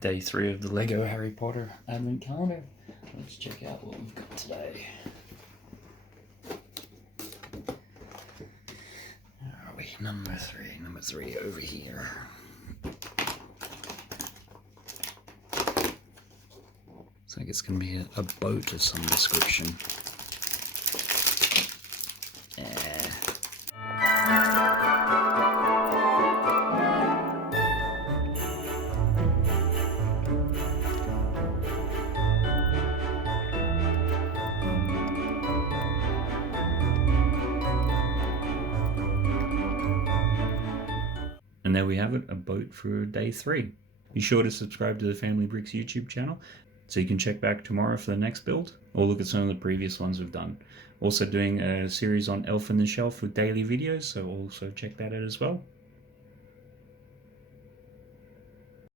Day 3 of the Lego Harry Potter Advent Calendar. Let's check out what we've got today. Where are we? Number 3. Number 3 over here. Looks like it's going to be a boat of some description. And there we have it, a boat for day 3. Be sure to subscribe to the Family Bricks YouTube channel so you can check back tomorrow for the next build, or look at some of the previous ones we've done. Also doing a series on Elf on the Shelf with daily videos, so also check that out as well.